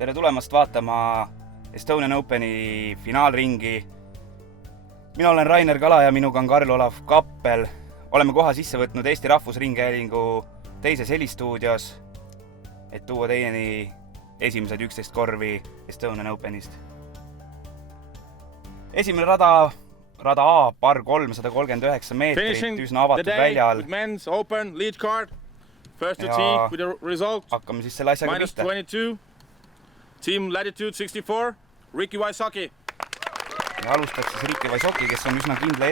Tere tulemast vaatama Estonian Openi finaalringi. Mina olen Rainer Kala ja minuga on Karl-Olav Kappel. Oleme koha sisse võtnud Eesti Rahvusringhäälingu teises helistuudios, et tuua teieni esimesed 11 korvi Estonian Openist. Esimene rada A, par 339 meetrit, üsna avatud väljal. Hakkame siis selle asjaga pihta. -22, Team Latitude 64, Ricky Wysocki. Ja alustaks siis Ricky Wysocki, kes on üsna kindla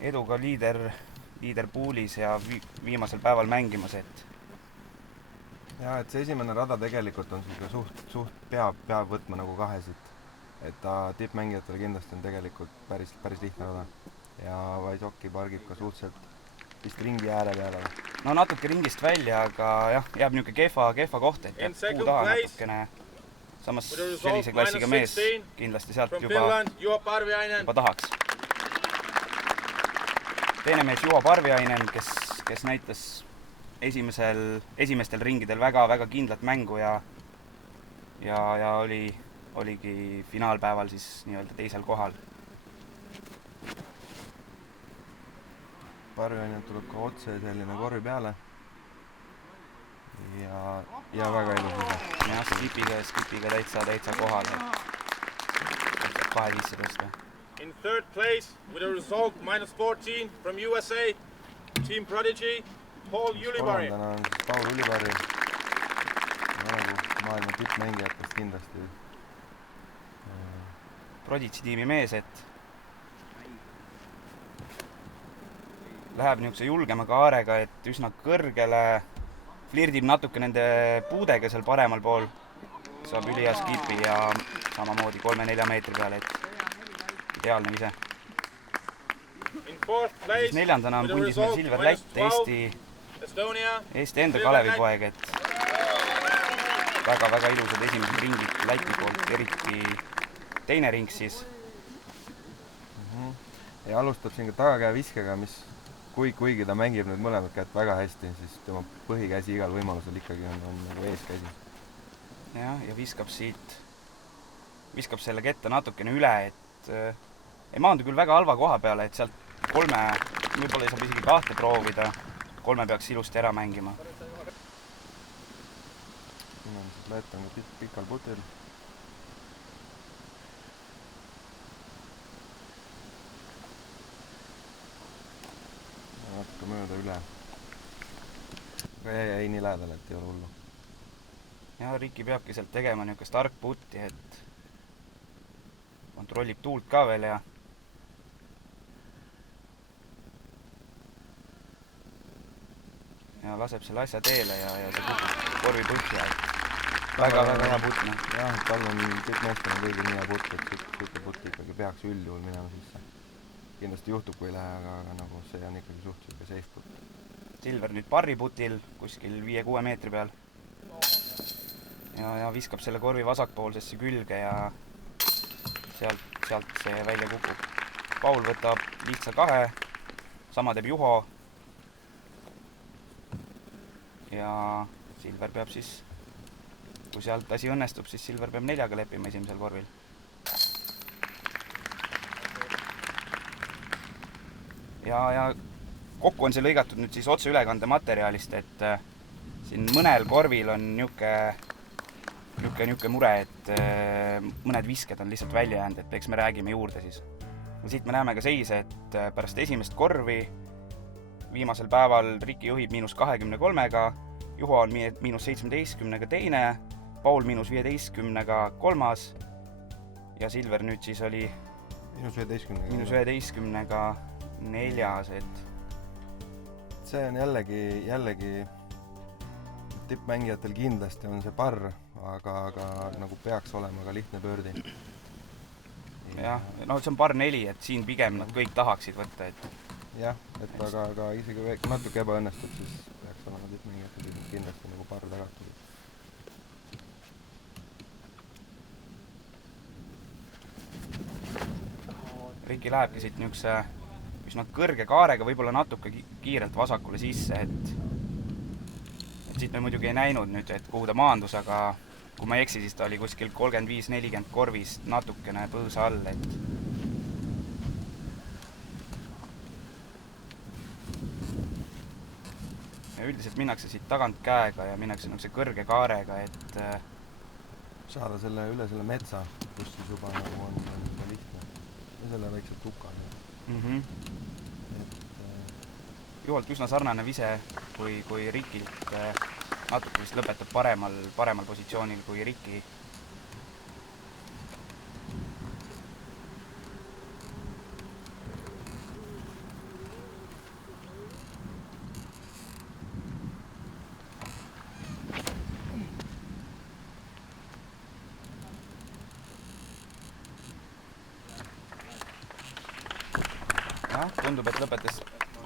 eduga liiderpoolis ja viimasel päeval mängimas. Ja, et see esimene rada tegelikult on suht peab võtma nagu kahesid. Et ta tippmängijatele kindlasti on tegelikult päris lihtne rada. Ja Wysocki pargib ka suhteliselt vist ringi ääre peale. No natuke ringist välja, aga jah, jääb niuke kehva koht, et jääb puu taha natukene. Samas sellise klassiga mees kindlasti sealt juba tahaks. Teine mees Juho Parviainen, kes näitas esimestel ringidel väga kindlat mängu ja oligi finaalpäeval siis nii-öelda teisel kohal. Parviainen tuleb ka otse selline korvi peale ja väga ilus ise. Ja skipiga täitsa kohal. Kahe sisse tõsta. In third place with a result -14 from USA, Team Prodigy, Paul Ulibarri. Kolmandana on siis Paul Ulibarri. Maailma tippmängijatest kindlasti. Prodigy tiimi mees, et läheb niisuguse julgema kaarega, et üsna kõrgele, flirdib natuke nende puudega seal paremal pool, saab ülihea skipi ja samamoodi 3-4 meetri peale, et ideaalne ise. Siis neljandana on pundis meil Silver Lätt, Eesti enda Kalevipoeg, et väga ilusad esimesed ringid Läti poolt, eriti teine ring siis. Ja alustab siin ka tagakäe viskega, mis kuigi ta mängib nüüd mõlemad käed väga hästi, siis tema põhikäsi igal võimalusel ikkagi on nagu eeskäsi. Ja viskab selle ketta natukene üle, et ei maandu küll väga halva koha peale, et sealt võib-olla saab isegi 2 proovida, 3 peaks ilusti ära mängima. Siin on siis Lätt on ka pikal putil. Natuke mööda üle. Aga jäi nii lähedal, et ei ole hullu. Ja Ricky peabki sealt tegema niisugust argputti, et kontrollib tuult ka veel ja laseb selle asja teele ja see kukub korvi põhja. Väga hea putt. Jah, tal on tippmeestel kõigil nii hea putt, et siuke putt ikkagi peaks üldjuhul minema sisse. Kindlasti juhtub, kui ei lähe, aga nagu see on ikkagi suhteliselt safe putt. Silver nüüd parriputil kuskil 5-6 meetri peal. Ja viskab selle korvi vasakpoolsesse külge ja sealt see välja kukub. Paul võtab lihtsa 2, sama teeb Juho. Ja Silver peab siis, kui sealt asi õnnestub, siis Silver peab 4-ga leppima esimesel korvil. Ja kokku on see lõigatud nüüd siis otseülekande materjalist, et siin mõnel korvil on niuke mure, et mõned visked on lihtsalt välja jäänud, et eks me räägime juurde siis. Ja siit me näeme ka seise, et pärast esimest korvi viimasel päeval Ricky juhib -23-ga, Juho on -17-ga teine, Paul -15-ga kolmas ja Silver nüüd siis oli -11-ga neljas, et see on jällegi tippmängijatel kindlasti on see parr, aga nagu peaks olema ka lihtne pöördi. Jah, no see on par 4, et siin pigem nad kõik tahaksid võtta, et jah, et aga isegi natuke ebaõnnestub, siis peaks olema tippmängijatel kindlasti nagu parr tagatud. Ricky lähebki siit niisuguse üsna kõrge kaarega, võib-olla natuke kiirelt vasakule sisse, et siit me muidugi ei näinud nüüd, et kuhu ta maandus, aga kui ma ei eksi, siis ta oli kuskil 35-40 korvist natukene põõsa all, et ja üldiselt minnakse siit tagant käega ja minnakse niisuguse kõrge kaarega, et saada üle selle metsa, kus siis juba nagu on juba lihtne. Ja selle väikse tuka. Juholt üsna sarnane vise kui Rikilt, natuke vist lõpetab paremal positsioonil kui Riki. Jah, tundub, et lõpetas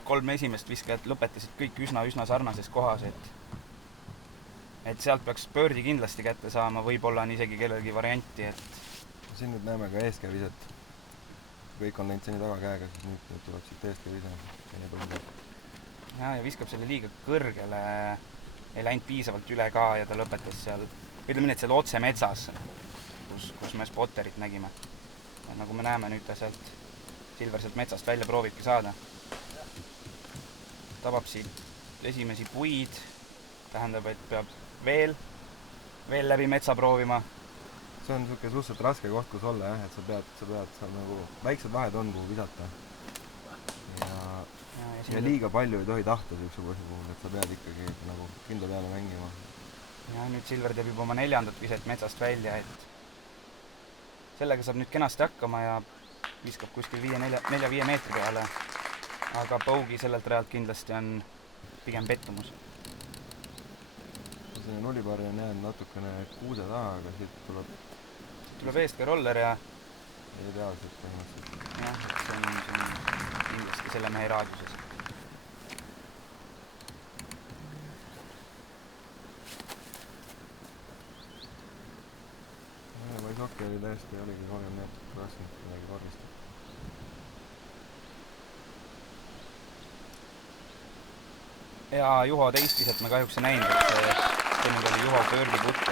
3 esimest viskajat lõpetasid kõik üsna sarnases kohas, et sealt peaks pöördi kindlasti kätte saama, võib-olla on isegi kellelgi varianti, et siin nüüd näeme ka eeskäe viset. Kõik on läinud seni taga käega, siis nüüd tuleb siit eeskäe vise. Ja viskab selle liiga kõrgele, ei läinud piisavalt üle ka ja ta lõpetas seal, ütleme nii, et seal otse metsas, kus me spotterit nägime. Ja nagu me näeme, nüüd ta sealt Silver sealt metsast välja proovibki saada. Tabab siit esimesi puid, tähendab, et peab veel läbi metsa proovima. See on niisugune suhteliselt raske koht, kus olla, jah, et sa pead seal nagu väiksed vahed on, kuhu visata. Ja liiga palju ei tohi tahta niisuguse puhul, et sa pead ikkagi nagu kindla peale mängima. Ja nüüd Silver teeb juba oma 4. viset metsast välja, et sellega saab nüüd kenasti hakkama ja viskab kuskil 4-5 meetri peale, aga Bogey sellelt rajalt kindlasti on pigem pettumus. See nulipari on jäänud natukene kuuse taha, aga siit tuleb eest ka roller ja ideaalselt põhimõtteliselt. Jah, see on kindlasti selle mehe raadiuses. Vaisokki oli täiesti, oligi 30 meetrit raskelt midagi korvist. Ja Juho teistviselt me kahjuks ei näinud, et see nüüd oli Juho pöördiputt.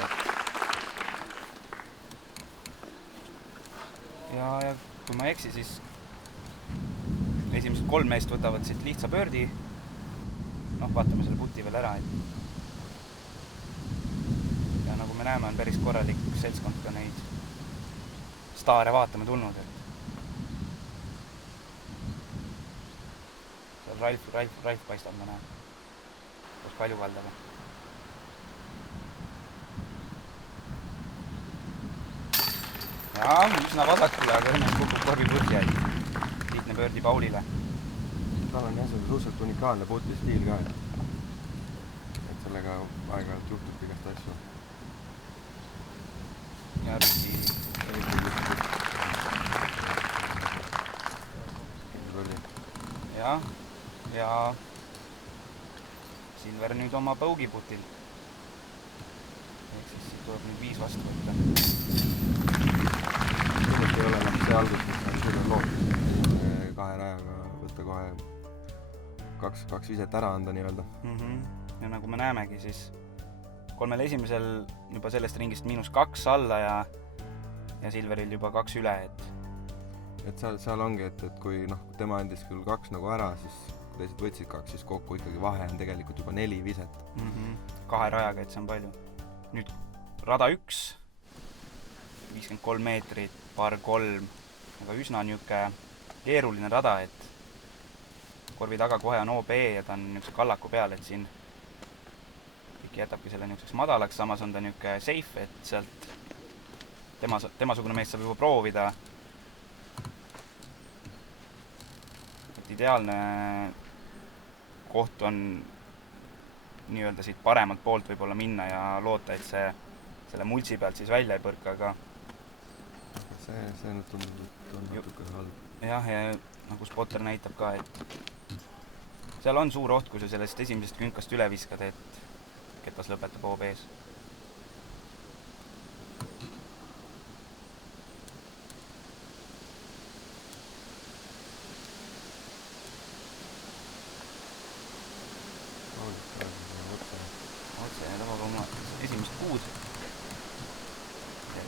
Ja kui ma ei eksi, siis esimesed 3 meest võtavad siit lihtsa pöördi. Vaatame selle puti veel ära. Ja nagu me näeme, on päris korralik seltskond ka neid staare vaatama tulnud. Seal Ralf paistab, ma näen. Koos Kaljukaldaga. Ja, üsna vasakule, aga õnnes kukub korvi põhja. Liitne pöördi Paulile. Tal on jah suhteliselt unikaalne puti stiil ka. Et sellega aeg-ajalt juhtub igast asju. Ja Riki ja Silver nüüd oma Bogey putil. Ehk siis tuleb nüüd 5 vastu võtta. Kindlasti ei ole see algus, mis on Silver lood. 2 rajaga võtta kohe 2 viset ära anda nii-öelda. Ja nagu me näemegi, siis 3 esimesel juba sellest ringist -2 alla ja Silveril juba 2 üle, et seal ongi, et kui tema andis küll 2 nagu ära, siis kui teised võtsid 2, siis kokku ikkagi vahe on tegelikult juba 4 viset. 2 rajaga, et see on palju. Nüüd rada 1, 53 meetrit, par 3, aga üsna niisugune keeruline rada, et korvi taga kohe on OB ja ta on niisuguse kallaku peal, et siin ikka jätabki selle niisuguseks madalaks, samas on ta niisugune safe, et sealt temasugune meest saab juba proovida. Et ideaalne koht on nii-öelda siit paremalt poolt võib-olla minna ja loota, et see selle multsi pealt siis välja ei põrka, aga see nüüd tundub natuke halb. Jah, ja nagu spotter näitab ka, et seal on suur oht, kui sa sellest esimesest künkast üle viskad, et ketas lõpetab OB-s.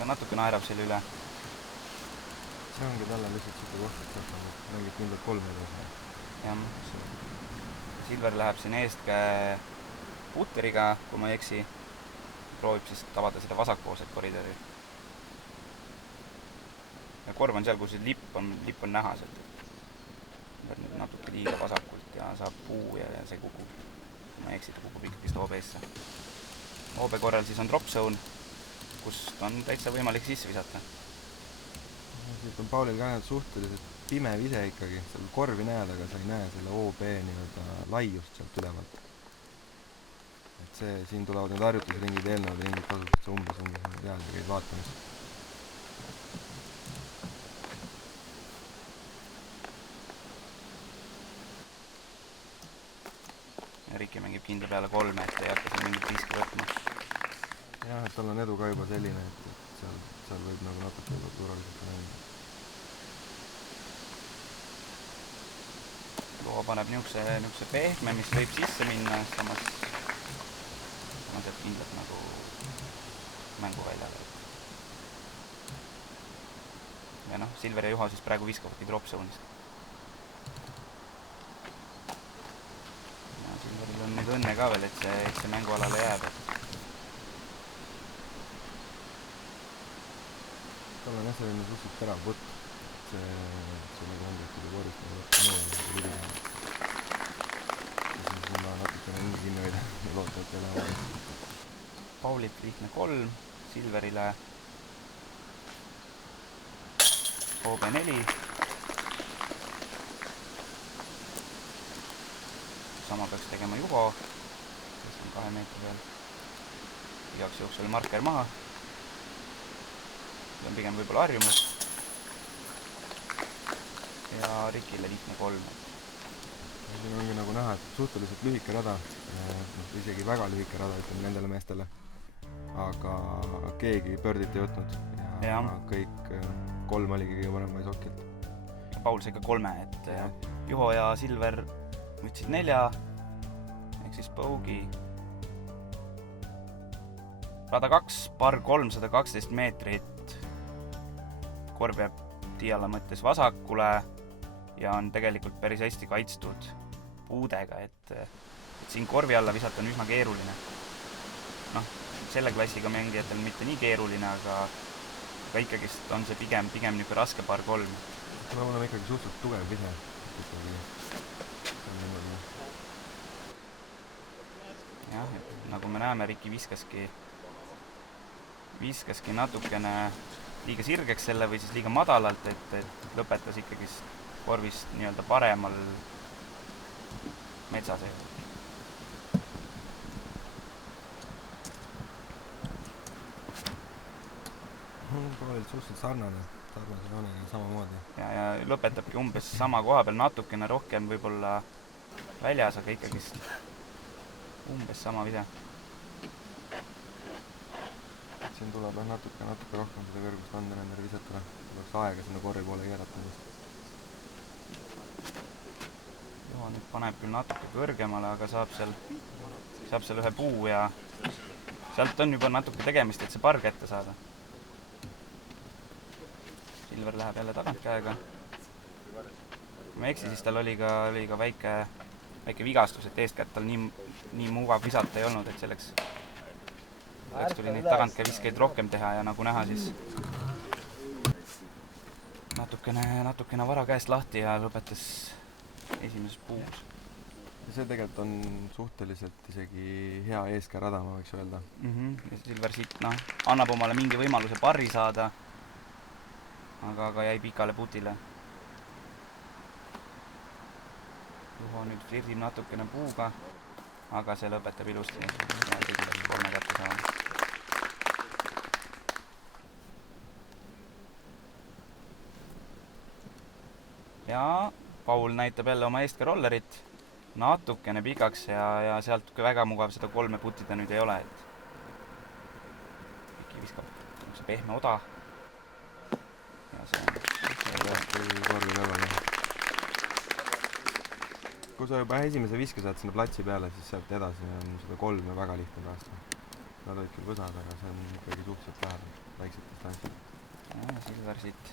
aga natuke naerab selle üle. see ongi talle lihtsalt siuke koht, et saab mängib kindlalt 3 edasi. jah, Silver läheb siin eestkäe puteriga, kui ma ei eksi, proovib siis tabada seda vasakpoolset koridori. ja korv on seal, kus lipp on näha sealt. Nüüd natuke liiga vasakult ja saab puu ja see kukub. Kui ma ei eksi, ta kukub ikkagi OB-sse. OB korral siis on drop zone, kust on täitsa võimalik sisse visata. Siit on Paulil ka ainult suhteliselt pime vise ikkagi, seal korvi näed, aga sa ei näe selle OB nii-öelda laiust sealt ülevalt. Et see, siin tulevad need harjutusringid, eelnevad ringid kasutatakse umbes reaalselt käid vaatamist. Ja Riki mängib kindla peale 3, et ei hakka siin mingit riski võtma. Jah, et tal on edu ka juba selline, et seal võib nagu natuke juba turvaliselt mängida. Loo paneb niisuguse pehme, mis võib sisse minna, samas jääb kindlalt nagu mängu väljale. Ja noh, Silver ja Juho siis praegu viskavadki drop zone'ist. Ja Silveril on nüüd õnne ka veel, et see mängualale jääb. Tal on jah selline suhteliselt terav võtt. See nagu ongi, et kui korvist nagu võtta nõu, nagu lüli jääb. Ja siis ma natukene nii kinni hoida ja loota, et ei lähe vaja. Paulit lihtne 3, Silverile OB4. Sama peaks tegema Juho, kes on 2 meetri peal. Igaks juhuks oli marker maha. See on pigem võib-olla harjumus. Ja Rikile lihtne 3. Siin ongi nagu näha, et suhteliselt lühike rada, isegi väga lühike rada, ütleme nendele meestele. Aga keegi pöördit ei võtnud ja kõik 3 oligi kõige parem Ice-Hockey't. Paul sai ka 3, et Juho ja Silver võtsid 4, ehk siis Bogey. Rada 2, par 312 meetrit. Korv jääb Tiiala mõttes vasakule ja on tegelikult päris hästi kaitstud puudega, et siin korvi alla visata on üsna keeruline. Noh, selle klassiga mängijatel mitte nii keeruline, aga ikkagist on see pigem niisugune raske par 3. Me oleme ikkagi suhteliselt tugev vise. Jah, nagu me näeme, Riki viskaski natukene liiga sirgeks selle või siis liiga madalalt, et lõpetas ikkagist korvist nii-öelda paremal metsasel. Paolilt suhteliselt sarnase joonega samamoodi. Ja lõpetabki umbes sama koha peal, natukene rohkem võib-olla väljas, aga ikkagist umbes sama vise. Siin tuleb natuke rohkem seda kõrgust anda nendele visetele. Tuleks aega sinna korri poole keerata. Juho nüüd paneb küll natuke kõrgemale, aga saab seal ühe puu ja sealt on juba natuke tegemist, et see par kätte saada. Silver läheb jälle tagantkäega. Kui ma eksi, siis tal oli ka väike vigastus, et eeskätt tal nii mugav visata ei olnud, et selleks tuli neid tagantkäe viskeid rohkem teha ja nagu näha, siis natukene vara käest lahti ja lõpetas esimeses puus. Ja see tegelikult on suhteliselt isegi hea eeskäe rada, ma võiks öelda. Ja Silver siit annab omale mingi võimaluse parri saada, aga jäi pikale putile. Juho nüüd flirdib natukene puuga, aga see lõpetab ilusti ja tegib 3 kätte saama. Ja Paul näitab jälle oma eestkäe rollerit natukene pikaks ja sealt väga mugav seda 3 putida nüüd ei ole, et Viki viskab see pehme oda ja see korvi kõrval. Kui sa juba esimese viske saad sinna platsi peale, siis sealt edasi on seda 3 väga lihtne päästa. nad olid küll võsad, aga see on ikkagi suhteliselt lähedal, väiksed distantsid. Silver siit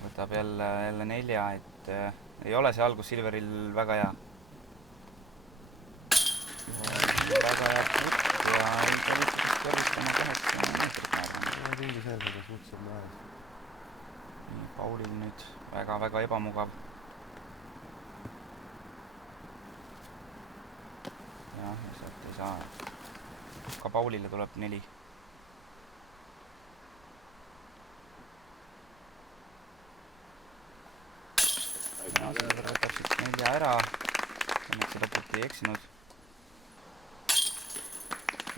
võtab jälle 4, et ei ole see algus Silveril väga hea. Väga hea putt ja ei kõrvistades kõrvistama 8 meetrit, ma arvan. Ringi sees, aga suhteliselt lähedal. Nii, Paulil nüüd väga ebamugav. Ja sealt ei saa. Ka Paulile tuleb 4. Ja Silver võtab siit 4 ära. Õnneks seda putti ei eksinud.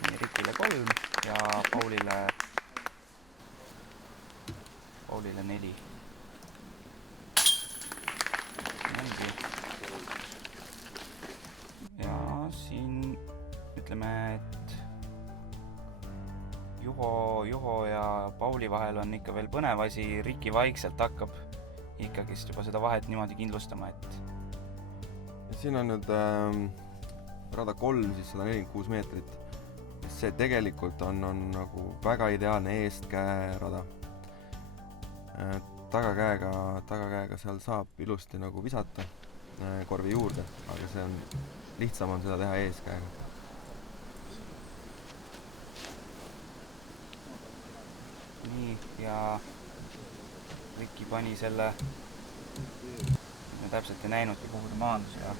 Nii, Rikile 3 ja Paulile 4. Ongi. Ja siin ütleme, et Juho ja Pauli vahel on ikka veel põnev asi. Riki vaikselt hakkab ikkagist juba seda vahet niimoodi kindlustama, et siin on nüüd rada 3, siis 146 meetrit. See tegelikult on nagu väga ideaalne eestkäe rada. Tagakäega seal saab ilusti nagu visata korvi juurde, aga see on, lihtsam on seda teha eeskäega. nii, ja Riki pani selle, me täpselt ei näinudki, kuhu ta maandus ja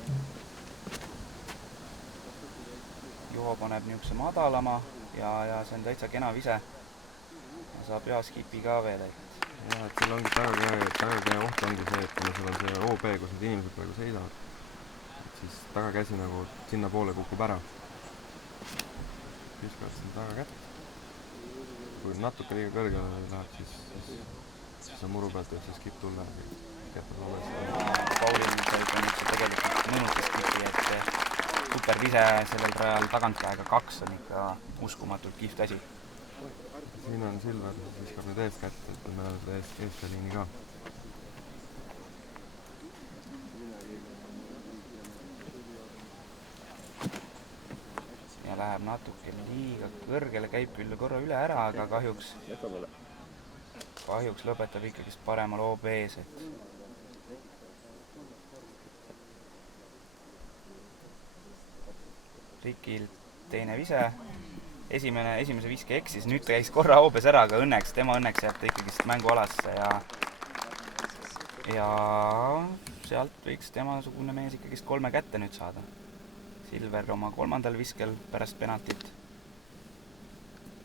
Juho paneb niisuguse madalama ja see on täitsa kena vise. Ja saab hea skipi ka veel, et jah, et seal ongi tagakäe oht ongi see, et kuna sul on see OB, kus need inimesed praegu seisavad, et siis tagakäsi nagu sinna poole kukub ära. Viskavad sinna tagakätt. Kui natuke liiga kõrgele läheb, siis on muru pealt võib see skip tulla. Paulil sai ka nüüd see tegelikult mõnutas skipi, et super vise sellel rajal tagantkäega 2 on ikka uskumatult kihvt asi. Siin on Silver, siis viskab nüüd eest kätt, et me oleme seda eestkäeliini ka. Ja läheb natuke liiga kõrgele, käib küll korra üle ära, aga kahjuks lõpetab ikkagist paremal OB ees, et Rikil teine vise. Esimese viske eksis, nüüd ta käis korra OB-s ära, aga tema õnneks jääb ta ikkagist mängualasse ja sealt võiks temasugune mees ikkagist 3 kätte nüüd saada. Silver oma 3. viskel pärast penatit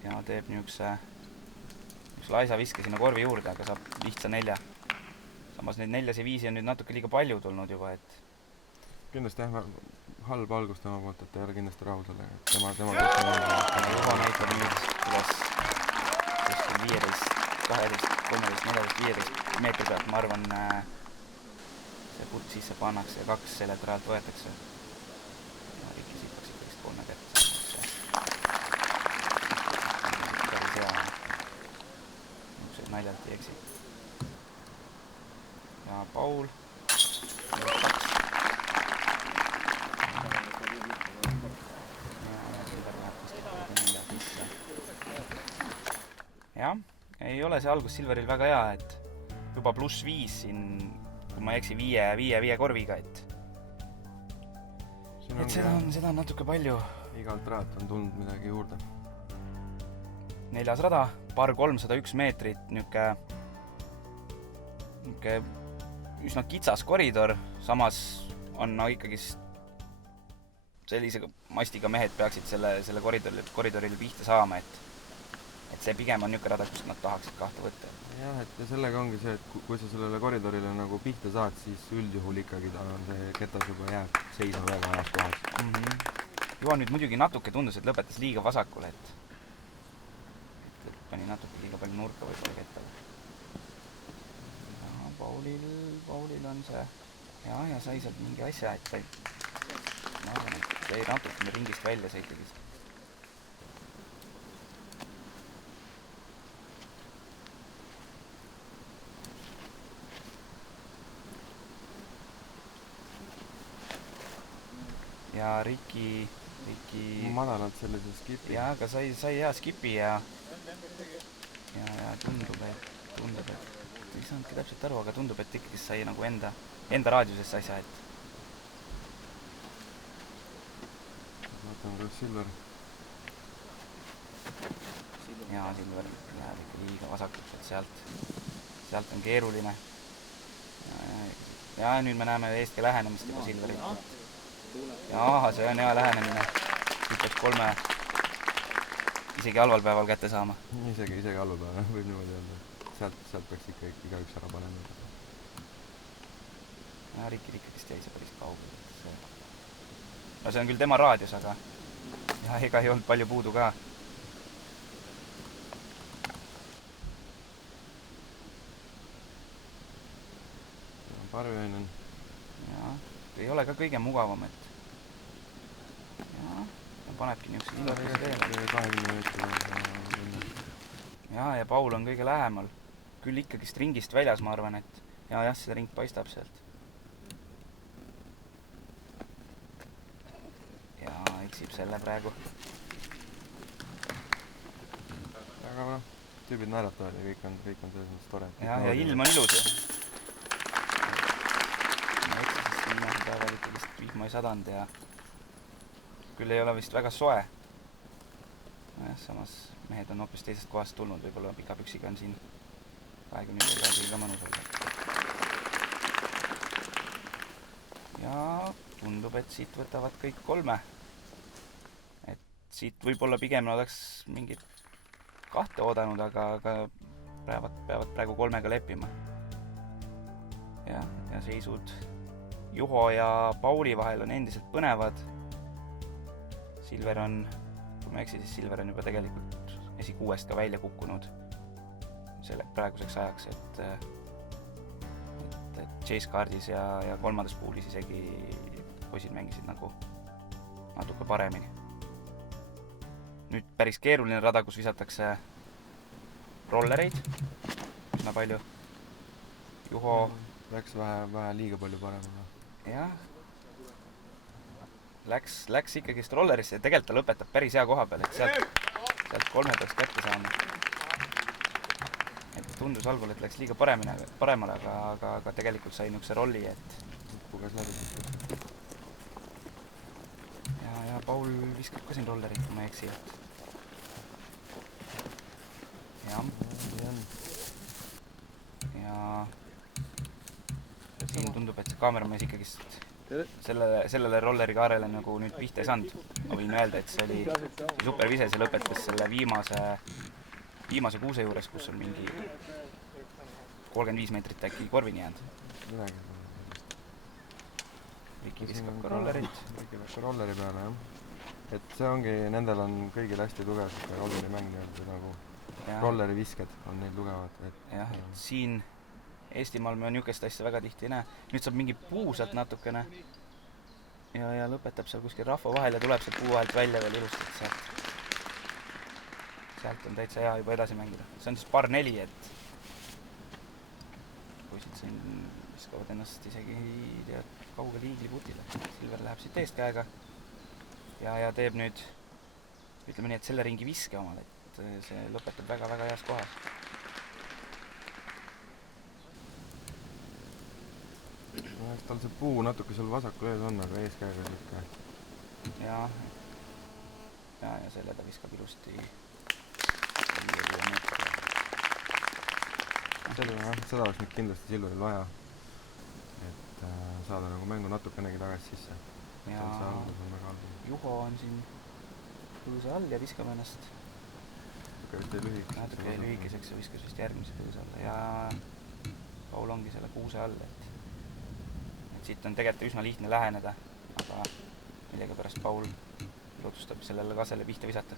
ja teeb niisuguse laisa viske sinna korvi juurde, aga saab lihtsa 4. Samas neid 4 ja 5 on nüüd natuke liiga palju tulnud juba, et kindlasti jah, halb algus tema poolt, et ei ole kindlasti rahul sellega. Juho näitab nüüd, kuidas 15, 12, 13, 14, 15 meetri pealt, ma arvan, see putt sisse pannakse ja 2 sellelt rajalt võetakse. Ja Riki siit peaks ikkagist 3 kätte saama. Päris hea. Niisugused naljalt ei eksi. Ja Paul 2. Jah, ei ole see algus Silveril väga hea, et juba +5 siin, kui ma ei eksi, 5 korviga, et seda on natuke palju. Igalt rajalt on tulnud midagi juurde. 4. rada, par 301 meetrit, niisugune üsna kitsas koridor, samas on ikkagist sellise mastiga mehed peaksid selle koridoril pihta saama, et see pigem on niisugune rada, kus nad tahaksid 2 võtta. Jah, et sellega ongi see, et kui sa sellele koridorile nagu pihta saad, siis üldjuhul ikkagi ta on see ketas juba jääb seisma väga heas kohas. Juha nüüd muidugi natuke tundus, et lõpetas liiga vasakule, et pani natuke liiga palju nurka võib-olla kettale. Ja Paulil on see ja sai sealt mingi asja, et ma arvan, et jäi natukene ringist välja see ikkagi. Ja Riki madalalt sellise skipi. jaa, aga sai hea skipi ja tundub, et ei saanudki täpselt aru, aga tundub, et ikkagi sai nagu enda raadiusesse asja, et vaatame, kuidas Silver. jaa, Silver läheb ikka liiga vasakult, et sealt on keeruline. Ja nüüd me näeme eestki lähenemist juba Silverit. Jaa, see on hea lähenemine. Nüüd peaks 3 isegi halval päeval kätte saama. Isegi halval päeval, võib niimoodi öelda. Sealt peaks ikka igaüks ära panema. Ja Rikil ikkagist jäi see päris kaugel. No see on küll tema raadius, aga ja ega ei olnud palju puudu ka. Parveinen. Jaa, ei ole ka kõige mugavam, et jaa, panebki niisuguse ilmatusi teele. 20 meetri. Ja Paul on kõige lähemal. Küll ikkagist ringist väljas, ma arvan, et jah, see ring paistab sealt. Ja eksib selle praegu. Aga tüübid naeratavad ja kõik on selles mõttes tore. Ja ilm on ilus ju. Ma eksisest viimasel päeval ikkagist vihma ei sadanud ja küll ei ole vist väga soe. Samas mehed on hoopis teisest kohast tulnud, võib-olla pikapüksiga on siin 20 kraadil ka mõnus olla. Ja tundub, et siit võtavad kõik 3. Et siit võib-olla pigem oleks mingit 2 oodanud, aga peavad praegu 3-ga leppima. Ja seisud Juho ja Pauli vahel on endiselt põnevad. Silver on, kui ma eksin, siis Silver on juba tegelikult esi6-st ka välja kukkunud selle praeguseks ajaks, et Chase Cardis ja 3. puulis isegi poisid mängisid nagu natuke paremini. Nüüd päris keeruline rada, kus visatakse rollereid üsna palju. Juho läks vähe liiga palju paremini. Jah, läks ikkagist rollerisse ja tegelikult ta lõpetab päris hea koha peal, et sealt 3 peaks kätte saama. Et tundus algul, et läks liiga paremale, aga tegelikult sai niisuguse rolli, et puges läbi. Ja Paul viskab ka siin rollerit, kui ma ei eksi. Ja siin tundub, et see kaameramees ikkagist sellele rolleri kaarele nagu nüüd pihta ei saanud. Ma võin öelda, et see oli super vise, see lõpetas selle viimase kuuse juures, kus on mingi 35 meetrit äkki korvini jäänud. Riki viskab ka rollerit. Riki viskab rolleri peale, jah. Et see ongi, nendel on kõigil hästi tugev rolleri mäng nii-öelda nagu rolleri visked on neil tugevad. Jah, et siin Eestimaal me niisugust asja väga tihti ei näe. Nüüd saab mingi puu sealt natukene ja lõpetab seal kuskil rahva vahel ja tuleb sealt puu vahelt välja veel ilustat sealt on täitsa hea juba edasi mängida. See on siis par 4, et poisid siin viskavad ennast isegi kaugele iigliputile. Silver läheb siit eest käega ja teeb nüüd, ütleme nii, et selle ringi viske omal, et see lõpetab väga-väga heas kohas. Eks tal see puu natuke seal vasakul ees on, aga eeskäega siuke. Ja selle ta viskab ilusti. Seda oleks nüüd kindlasti Silveril vaja, et saada nagu mängu natukenegi tagasi sisse. Ja Juho on siin põõsa all ja viskab ennast natuke lühikeseks ja viskas vist järgmise põõsa alla ja Paul ongi selle kuuse all, et siit on tegelikult üsna lihtne läheneda, aga millega pärast Paul otsustab sellele kasele pihta visata.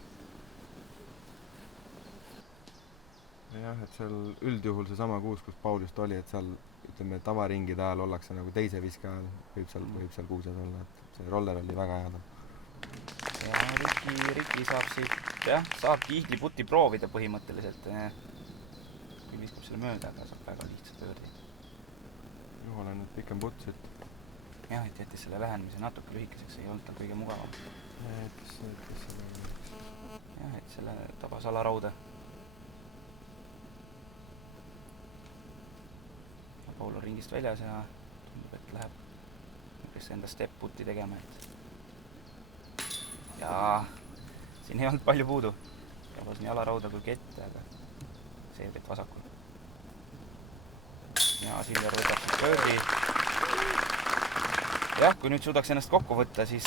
Jah, et seal üldjuhul see sama kuus, kus Paul just oli, et seal ütleme tavaringide ajal ollakse nagu teise viske ajal, võib seal kuuses olla, et see roller oli väga hea. Ja Riki saab siit, saabki iigliputti proovida põhimõtteliselt. Kui viskab selle mööda, aga saab väga lihtsalt pöördi. Juhul on nüüd pikem putt siit. Jah, et jättis selle lähenemise natuke lühikeseks, ei olnud tal kõige mugavam. Jättis selle tabas alarauda. Paul on ringist väljas ja tundub, et läheb enda step-putti tegema, et jaa, siin ei olnud palju puudu. Tabas nii alarauda kui kette, aga selgelt vasakul. Ja Silver võtab siis birdi. Jah, kui nüüd suudaks ennast kokku võtta, siis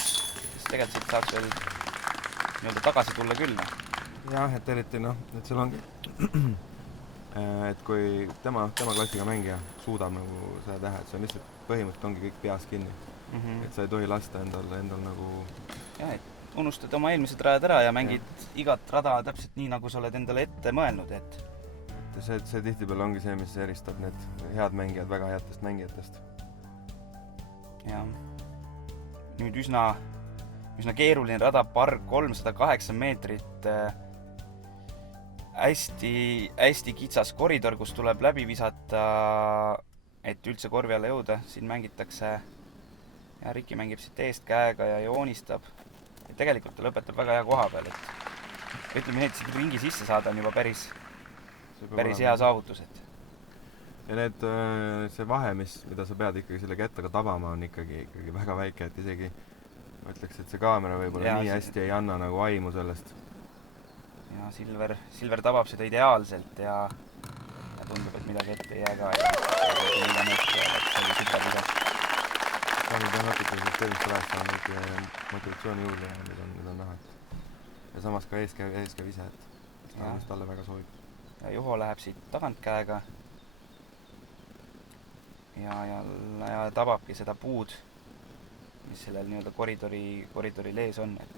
tegelikult siit saaks veel nii-öelda tagasi tulla küll. jah, et eriti et seal ongi et kui tema klassiga mängija suudab nagu seda teha, et see on lihtsalt põhimõtteliselt ongi kõik peas kinni. Et sa ei tohi lasta endal nagu jah, et unustad oma eelmised rajad ära ja mängid igat rada täpselt nii, nagu sa oled endale ette mõelnud, et see tihtipeale ongi see, mis eristab need head mängijad väga headest mängijatest. jah. Nüüd üsna keeruline rada, par 308 meetrit, hästi kitsas koridor, kus tuleb läbi visata, et üldse korvi alla jõuda. Siin mängitakse ja Riki mängib siit eest käega ja joonistab. Et tegelikult ta lõpetab väga hea koha peal, et ütleme nii, et siit ringi sisse saada on juba päris hea saavutus. Ja see vahe, mida sa pead ikkagi selle kettaga tabama, on ikkagi väga väike, et isegi ma ütleks, et see kaamera võib-olla nii hästi ei anna nagu aimu sellest. Ja Silver tabab seda ideaalselt ja tundub, et midagi ette ei jää ka. See oli super visa. Saanud natuke sellist rääst saanud motivatsiooni juurde ja nüüd on näha. Ja samas ka eeskäev ise, et talle väga soovib. Ja Juho läheb siit tagantkäega ja tababki seda puud, mis sellel nii-öelda koridori lees on, et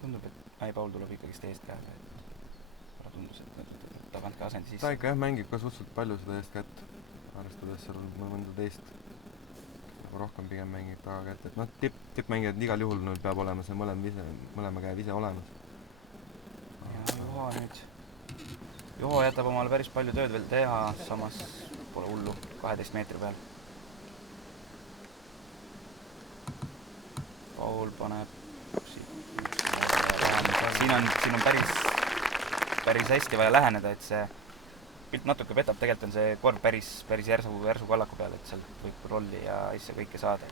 tundub, et Paul tuleb ikkagi eest käega, et tundus, et tagant ka asendi sisse. Ta ikka mängib ka suhteliselt palju seda eest kätt, arvestades seal mõnda teist rohkem pigem mängib taga kätt, et tippmängijad igal juhul nüüd peab olema see mõlema käe vise olemas. Ja Juho jätab omale päris palju tööd veel teha, samas pole hullu 12 meetri peal. Paul paneb siin on päris hästi vaja läheneda, et see pilt natuke petab, tegelikult on see korv päris järsu kallaku peal, et seal võib rolli ja asja kõike saada.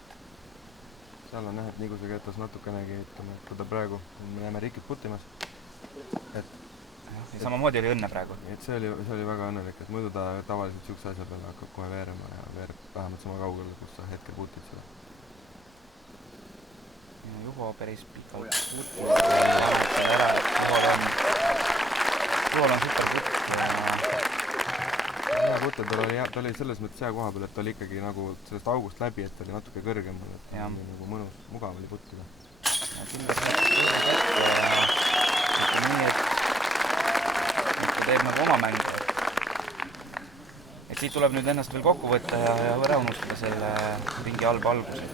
Seal on jah, et nii kui see ketas natukenegi, ütleme, et kui ta praegu, me näeme Rikit putimas, et ja samamoodi oli õnne praegu. Et see oli väga õnnelik, et muidu ta tavaliselt siukse asja peale hakkab kohe veerema ja veereb vähemalt sama kaugele, kus sa hetkel putid seda. Juho päris pikalt putti ära, Juhol on super putt ja putte, ta oli selles mõttes hea koha peal, et ta oli ikkagi nagu sellest august läbi, et ta oli natuke kõrgemal, et ta oli nagu mõnus, mugav oli puttida. Ja kindlasti ütleme nii, et ta teeb nagu oma mängu. Et siit tuleb nüüd ennast veel kokku võtta ja ära unustada selle ringi halba alguset.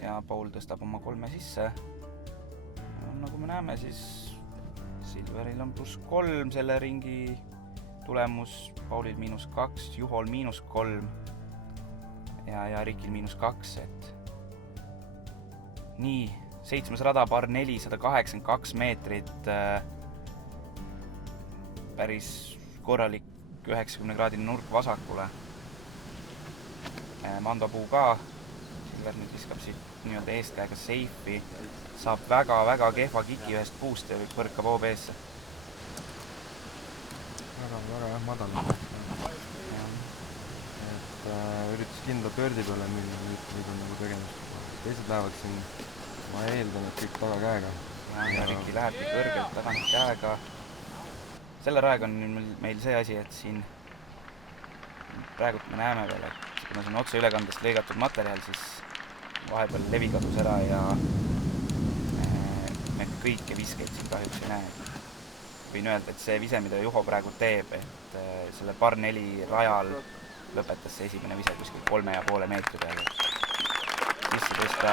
Ja Paul tõstab oma 3 sisse. Ja nagu me näeme, siis Silveril on +3 selle ringi tulemus, Paulil -2, Juhol -3 ja Rikil -2, et nii, 7. rada, par 482 meetrit, päris korralik 90-kraadine nurk vasakule. Mandopuu ka, Silver nüüd viskab siit nii-öelda eestkäega seifi, saab väga kehva kiki ühest puust ja põrkab OB-sse. Väga jah, madal. Et üritas kindla pördi peale minna, nüüd on nagu tegemist. Teised lähevad siin, ma eeldan, et kõik tagakäega. Ja Riki lähebki kõrgelt tagant käega. Selle raega on meil see asi, et siin praegult me näeme veel, et kuna see on otse ülekandest lõigatud materjal, siis vahepeal levi kadus ära ja me kõiki viskeid siin kahjuks ei näe. Võin öelda, et see vise, mida Juho praegu teeb, et selle par 4 rajal lõpetas see esimene vise kuskil 3,5 meetri peal. Sisse tõsta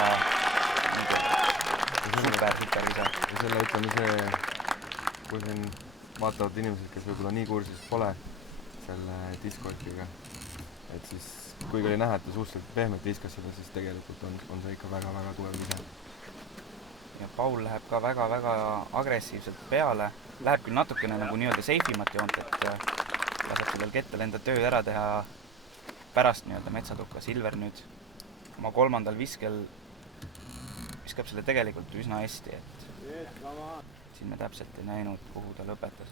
super vise. Ja selle ütleme see, kui siin vaatavad inimesed, kes võib-olla nii kursis pole selle discgolfiga, et siis kuigi oli näha, et ta suhteliselt pehmelt viskas seda, siis tegelikult on see ikka väga-väga tugev vise. Ja Paul läheb ka väga-väga agressiivselt peale. Läheb küll natukene nagu nii-öelda seifimat joont, et laseb sellel kettel enda töö ära teha pärast nii-öelda metsatukka. Silver nüüd oma 3. viskel viskab selle tegelikult üsna hästi, et siin me täpselt ei näinud, kuhu ta lõpetas.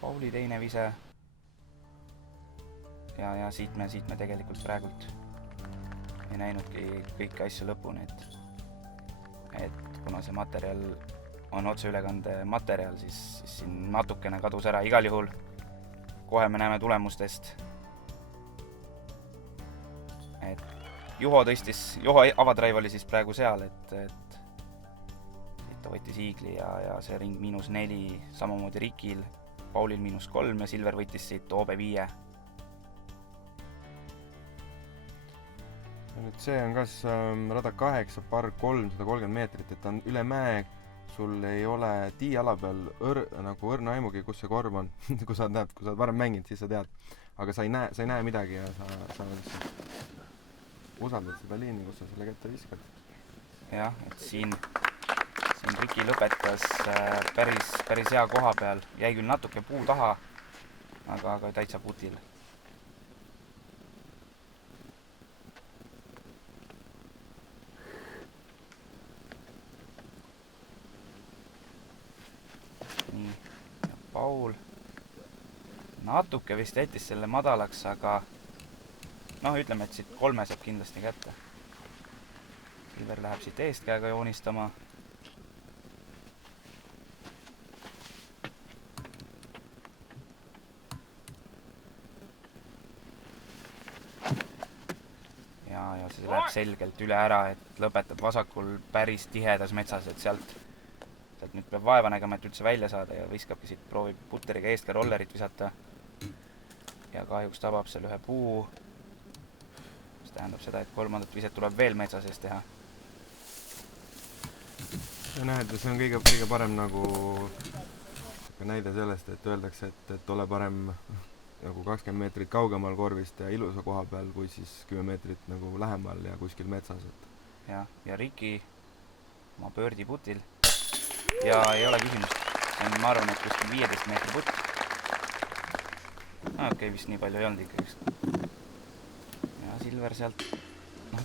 Pauli teine vise. Ja siit me tegelikult praegult ei näinudki kõiki asju lõpuni, et kuna see materjal on otseülekande materjal, siis siin natukene kadus ära. Igal juhul kohe me näeme tulemustest, et Juho avadraiv oli siis praegu seal, et ta võttis iigli ja see ring -4, samamoodi Rikil, Paulil -3 ja Silver võttis siit OB5. Nüüd see on kas rada 8, par 330 meetrit, et ta on üle mäe, sul ei ole tiiala peal nagu õrna aimugi, kus see korv on. kui sa oled varem mänginud, siis sa tead. Aga sa ei näe midagi ja sa usaldad seda liini, kus sa selle kätte viskad. Jah, et siin Riki lõpetas päris hea koha peal. Jäi küll natuke puu taha, aga täitsa putil. Nii, ja Paul natuke vist jättis selle madalaks, aga ütleme, et siit 3 saab kindlasti kätte. Silver läheb siit eestkäega joonistama. Ja see läheb selgelt üle ära, et lõpetab vasakul päris tihedas metsas, et sealt nüüd peab vaeva nägema, et üldse välja saada ja viskabki siit, proovib puteriga eest ka rollerit visata. Ja kahjuks tabab seal ühe puu. See tähendab seda, et 3. viset tuleb veel metsa sees teha. Ja näed, see on kõige parem nagu näide sellest, et öeldakse, et ole parem nagu 20 meetrit kaugemal korvist ja ilusa koha peal, kui siis 10 meetrit nagu lähemal ja kuskil metsas. Ja Riki oma pöördi putil. Ja ei ole küsimust. See on, ma arvan, et kuskil 15 meetri putt. Okei, vist nii palju ei olnud ikkagi. Ja Silver sealt...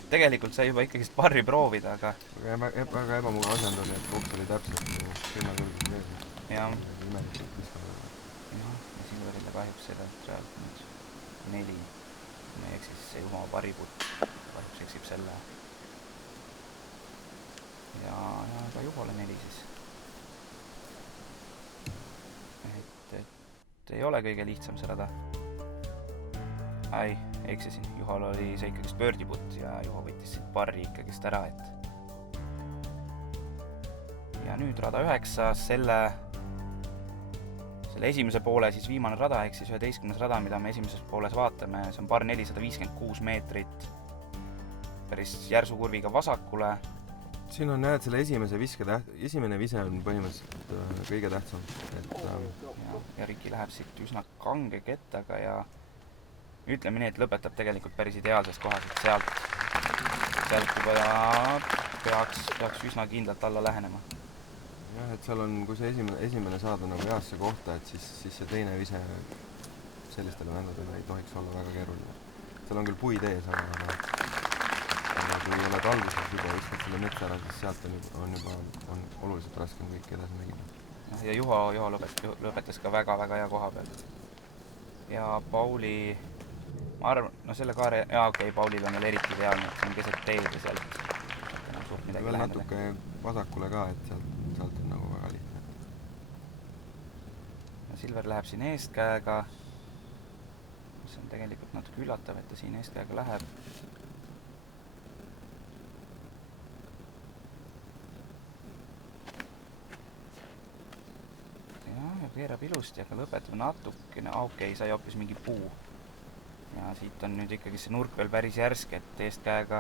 tegelikult sai juba ikkagi parri proovida, aga... Väga ebamugav asend oli, et koks oli täpselt silma kõrgus mees. Ja Silverile kahjuks sellelt nüüd 4. Me eksis see Juho pariputt. Kahjuks eksib selle. Ja ka Juhole 4 siis. Et ei ole kõige lihtsam see rada. Eksisin. Juhol oli see ikkagist pöördiputt ja Juho võttis siit parri ikkagist ära, et... Ja nüüd rada 9, selle esimese poole siis viimane rada, ehk siis 11. rada, mida me esimeses pooles vaatame, see on par 456 meetrit päris järsu kurviga vasakule. Siin on näed selle esimene vise on põhimõtteliselt kõige tähtsam. Ja Riki läheb siit üsna kange kettaga ja ütleme nii, et lõpetab tegelikult päris ideaalses kohas, et sealt juba peaks üsna kindlalt alla lähenema. Jah, et seal on, kui see esimene saada nagu heasse kohta, et siis see teine vise sellistele vendadele ei tohiks olla väga keeruline. Seal on küll puid ees, aga kui oled alguses juba viskad selle metsa ära, siis sealt on oluliselt raskem kõik edasi mängida. Ja Juho lõpetas ka väga-väga hea koha peal. Ja Pauli, ma arvan, selle kaare, Paulil on veel eriti ideaalne, et see on keset teed ja sealt suht midagi veel lähendada. natuke vasakule ka, et sealt on nagu väga lihtne. Ja Silver läheb siin eestkäega. See on tegelikult natuke üllatav, et ta siin eestkäega läheb. Ja keerab ilusti, aga lõpetab natukene. Sai hoopis mingi puu. Ja siit on nüüd ikkagi see nurk veel päris järsk, et eestkäega...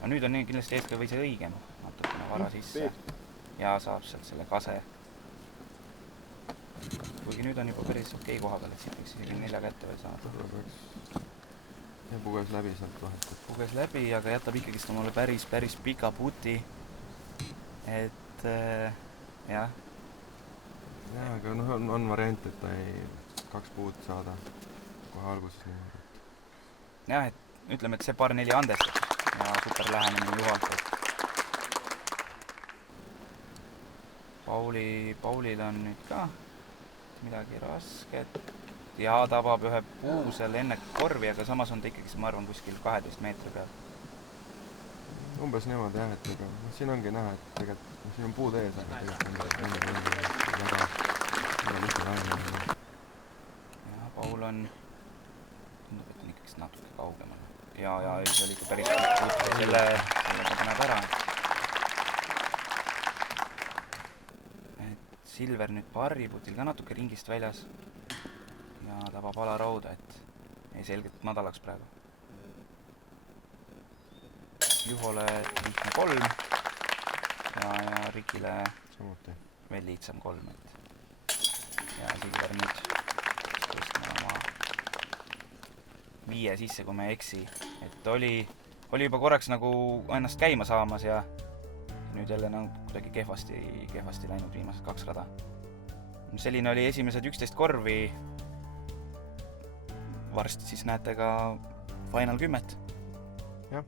No nüüd on kindlasti eestkäe või see õigem. Natukene vara sisse. Ja saab sealt selle kase. kuigi nüüd on juba päris okei koha peal, et siit võiks isegi 4 kätte veel saada. Ja puges läbi sealt vahelt. Puges läbi, aga jätab ikkagist omale päris pika puti. Et jah. Jaa, aga noh, on variant, et ta ei 2 puud saada kohe alguses niimoodi. Jah, et ütleme, et see par 4 andestab ja super lähenemine Juhalt. Paulil on nüüd ka midagi rasket ja tabab ühe puu seal enne korvi, aga samas on ta ikkagi, ma arvan, kuskil 12 meetri peal. Umbes niimoodi jah, et ega siin ongi näha, et tegelikult siin on puud ees, aga tegelikult on väga lihtne lähenemine. Ja Paul on, tundub, et on ikkagi natuke kaugemal. Ja see oli ikka päris puut ja sellega paneb ära. Silver nüüd parriputil ka natuke ringist väljas ja tabab alarauda, et ei selgelt madalaks praegu. Juhole lihtne 3 ja Rikile samuti veel lihtsam 3. Ja Silver nüüd tõstma oma 5 sisse, kui me ei eksi. Et oli juba korraks nagu ennast käima saamas ja nüüd jälle kuidagi kehvasti läinud viimased 2 rada. Selline oli esimesed 11 korvi. Varsti siis näete ka Final 10. jah.